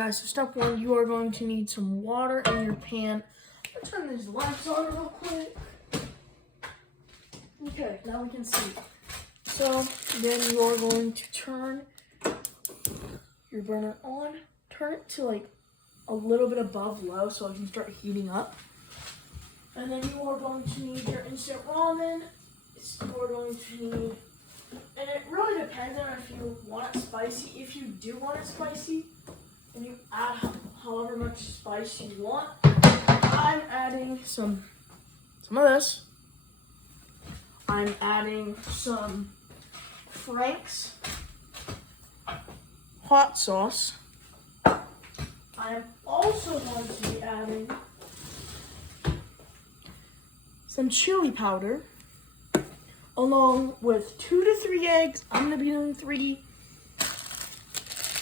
Guys, so step one, you are going to need some water in your pan. Let's turn these lights on real quick. Okay, now we can see. So then you are going to turn your burner on. Turn it to like a little bit above low so it can start heating up. And then you are going to need your instant ramen. You are going to need, and it really depends on if you want it spicy. If you do want it spicy, and you add however much spice you want. I'm adding some of this. I'm adding some Frank's hot sauce. I'm also going to be adding some chili powder, along with 2 to 3 eggs. I'm going to be doing 3.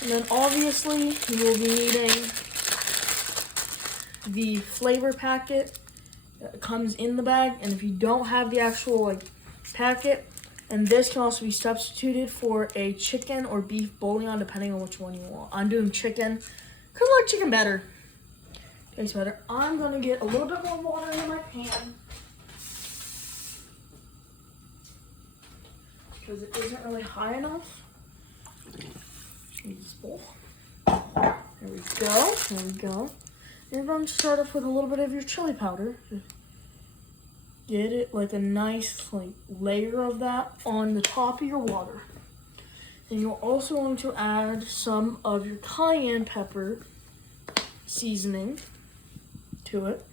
And then obviously you will be needing the flavor packet that comes in the bag. And if you don't have the actual packet, and this can also be substituted for a chicken or beef bouillon depending on which one you want. I'm doing chicken because I like chicken better. Tastes better. I'm gonna get a little bit more water in my pan because it isn't really high enough. Use this bowl. There we go. There we go. You're going to start off with a little bit of your chili powder. Get it like a nice layer of that on the top of your water. And you're also going to add some of your cayenne pepper seasoning to it.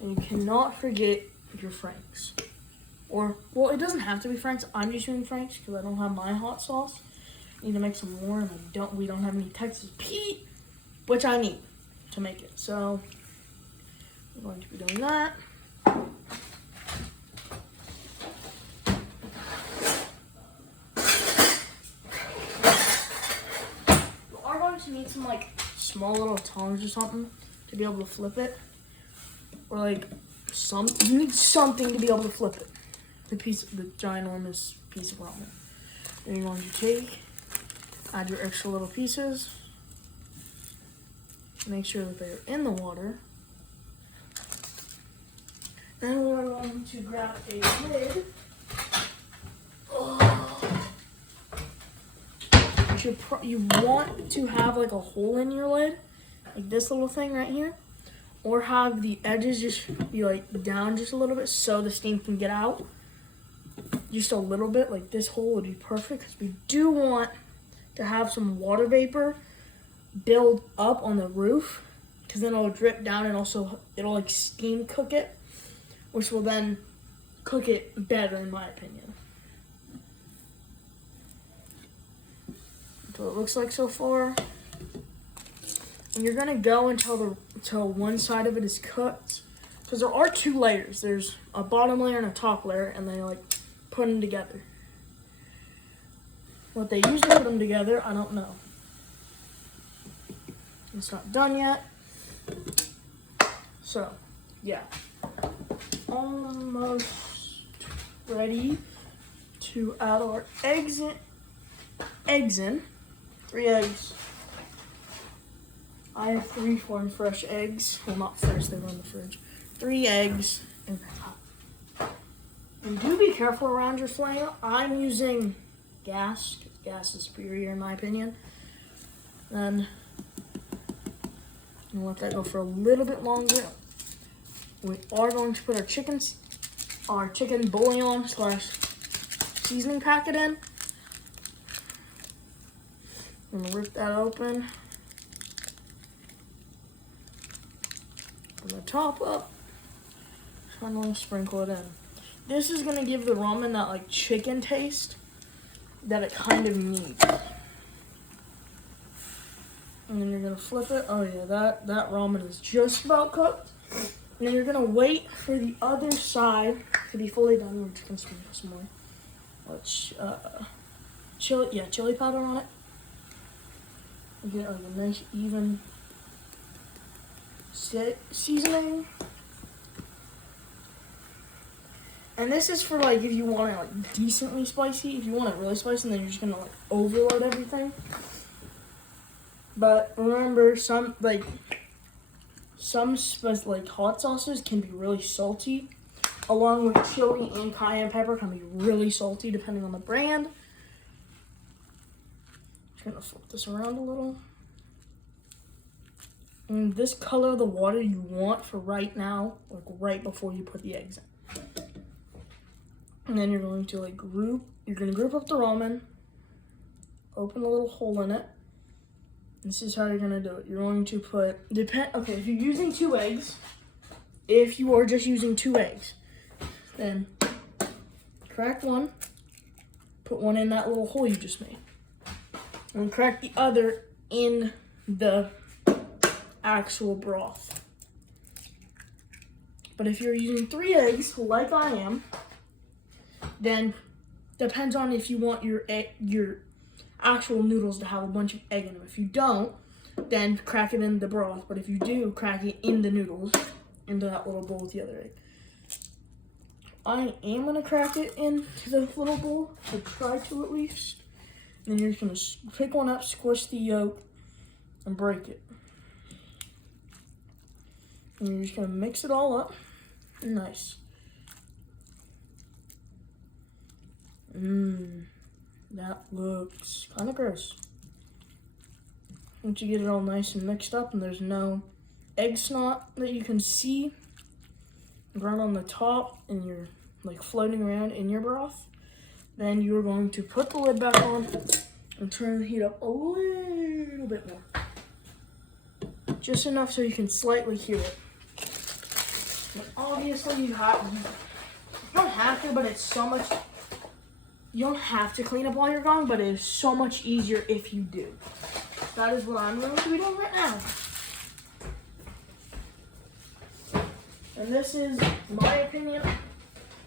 And you cannot forget your Frank's. Or, well, it doesn't have to be Frank's. I'm just using Frank's because I don't have my hot sauce. I need to make some more, and we don't have any Texas Pete, which I need to make it. So, I'm going to be doing that. You are going to need some, small little tongs or something to be able to flip it. Or, you need something to be able to flip it. The ginormous piece of ramen. Then you're going to add your extra little pieces. Make sure that they're in the water. Then we're going to grab a lid. You want to have a hole in your lid, like this little thing right here, or have the edges just be down just a little bit so the steam can get out. Just a little bit, this hole would be perfect because we do want to have some water vapor build up on the roof because then it'll drip down and also it'll steam cook it, which will then cook it better in my opinion. That's what it looks like so far. And you're gonna go until one side of it is cooked because there are 2 layers. There's a bottom layer and a top layer, and they put them together. What they usually put them together, I don't know. It's not done yet. So, yeah. Almost ready to add our eggs in. 3 eggs. I have 3 form fresh eggs. Well, not fresh, they were in the fridge. 3 eggs and do be careful around your flame. I'm using gas. Gas is superior in my opinion. Then I'm gonna let that go for a little bit longer. We are going to put our chicken bouillon / seasoning packet in. I'm gonna rip that open. From the top up. I'm gonna sprinkle it in. This is gonna give the ramen that chicken taste that it kind of needs. And then you're gonna flip it. Oh yeah, that ramen is just about cooked. And then you're gonna wait for the other side to be fully done. We're just gonna sprinkle some more. Chili powder on it. You get a nice even seasoning. And this is for like if you want it like decently spicy. If you want it really spicy, then you're just gonna like overload everything. But remember, some like hot sauces can be really salty, along with chili and cayenne pepper can be really salty depending on the brand. Just gonna flip this around a little. And this color of the water you want for right now, like right before you put the eggs in. And then you're going to like group up the ramen, open a little hole in it. This is how you're gonna do it. You're going to put, okay, if you're using 2 eggs, if you are just using 2 eggs, then crack one, put one in that little hole you just made, and crack the other in the actual broth. But if you're using 3 eggs, like I am, then depends on if you want your actual noodles to have a bunch of egg in them. If you don't, then crack it in the broth. But if you do, crack it in the noodles, into that little bowl with the other egg. I am gonna crack it into the little bowl, or try to at least. And you're just gonna pick one up, squish the yolk, and break it. And you're just gonna mix it all up. Nice. That looks kind of gross. Once you get it all nice and mixed up and there's no egg snot that you can see right on the top and you're like floating around in your broth, then you're going to put the lid back on and turn the heat up a little bit more. Just enough so you can slightly hear it. And obviously you don't have to, but it's so much. You don't have to clean up while you're gone, but it is so much easier if you do. That is what I'm going to be doing right now. And this is my opinion.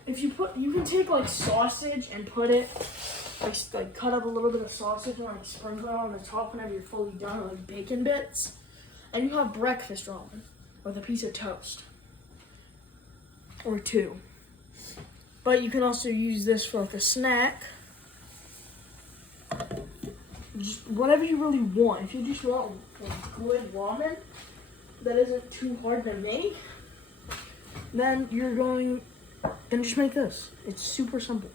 If you can take like sausage and put it, like cut up a little bit of sausage and like sprinkle it on the top whenever you're fully done, or like bacon bits. And you have breakfast ramen with a piece of toast. Or 2. But you can also use this for like a snack. Just whatever you really want. If you just want like good ramen that isn't too hard to make, then you're going and just make this. It's super simple.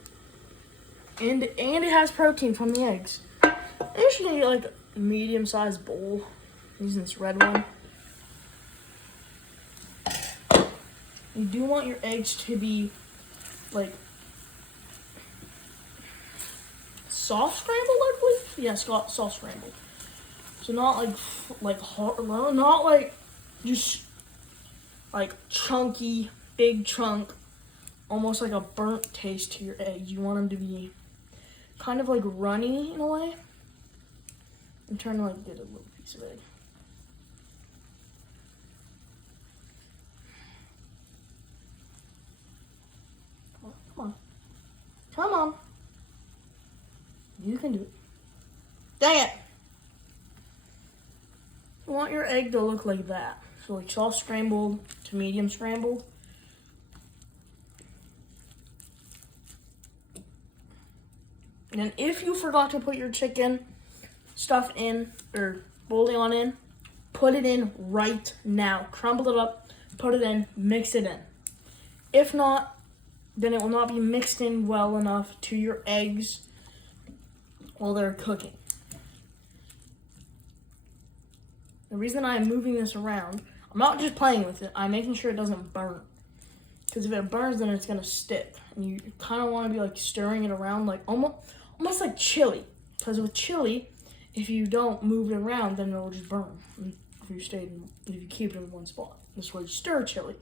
And it has protein from the eggs. I'm just gonna get like a medium-sized bowl. I'm using this red one. You do want your eggs to be like soft scrambled, I believe. Yeah, soft scrambled. So not like hard, not like just like chunky, big chunk, almost like a burnt taste to your eggs. You want them to be kind of like runny in a way. I'm trying to like get a little piece of egg. Come on. You can do it. Dang it. You want your egg to look like that. So like soft scrambled to medium scrambled. And if you forgot to put your chicken stuff in, or bouillon in, put it in right now. Crumble it up, put it in, mix it in. If not, then it will not be mixed in well enough to your eggs while they're cooking. The reason I'm moving this around, I'm not just playing with it, I'm making sure it doesn't burn. Because if it burns, then it's gonna stick. And you kind of want to be like stirring it around, like almost like chili. Because with chili, if you don't move it around, then it'll just burn. If you keep it in one spot. This way you stir chili.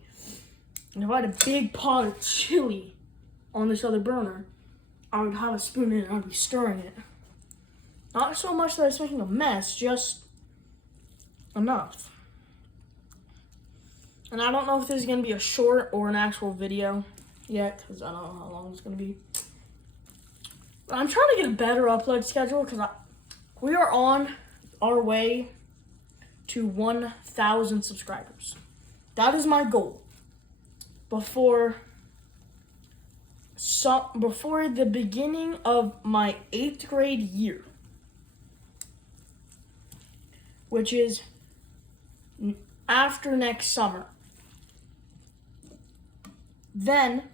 And if I had a big pot of chili on this other burner, I would have a spoon in it and I'd be stirring it. Not so much that it's making a mess, just enough. And I don't know if this is going to be a short or an actual video yet, because I don't know how long it's going to be. But I'm trying to get a better upload schedule, because we are on our way to 1,000 subscribers. That is my goal before So before the beginning of my 8th grade year, which is after next summer, then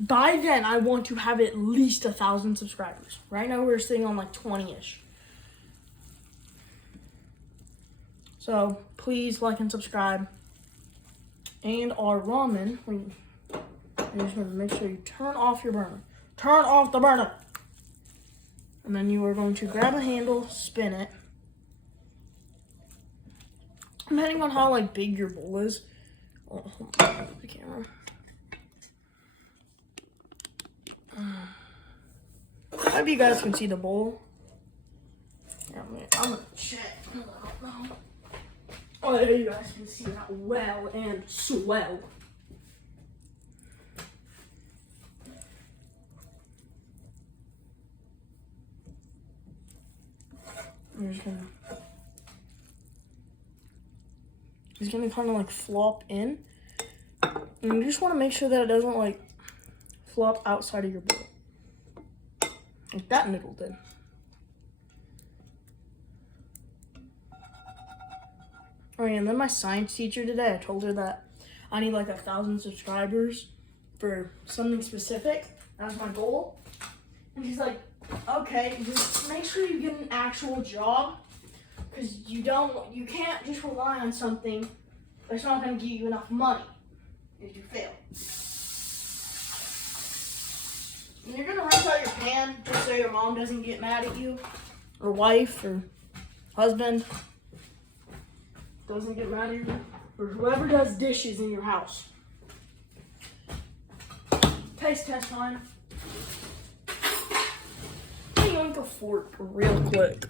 by then I want to have at least 1,000 subscribers. Right now we're sitting on like 20-ish. So please like and subscribe. And our ramen, you just want to make sure you turn off your burner. Turn off the burner. And then you are going to grab a handle, spin it. Depending on how like big your bowl is. Oh, hold on, the camera. I hope you guys can see the bowl. Yeah, I'm gonna check. I don't know. Oh, there you guys can see that well and swell. I'm just gonna kind of like flop in. And you just want to make sure that it doesn't like flop outside of your bowl. Like that noodle did. Oh yeah, and then my science teacher today, I told her that I need like 1,000 subscribers for something specific. That was my goal. And she's like, okay, just make sure you get an actual job, because you can't just rely on something that's not going to give you enough money if you fail. And you're going to rinse out your pan just so your mom doesn't get mad at you, or wife, or husband doesn't get mad at you, or whoever does dishes in your house. Taste test time. Yoink a fork real quick.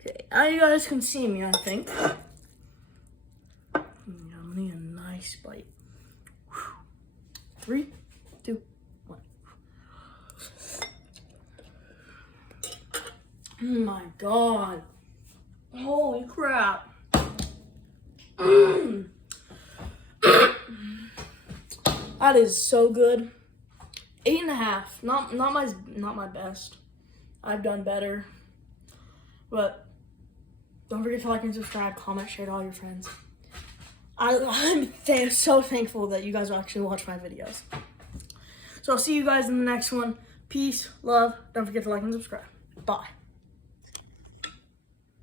Okay, now you guys can see me, I think. Yummy, a nice bite. 3, 2, 1. Oh my god. Holy crap. That is so good. 8.5. Not my best. I've done better. But don't forget to like and subscribe, comment, share to all your friends. I'm so thankful that you guys actually watch my videos. So I'll see you guys in the next one. Peace, love. Don't forget to like and subscribe. Bye.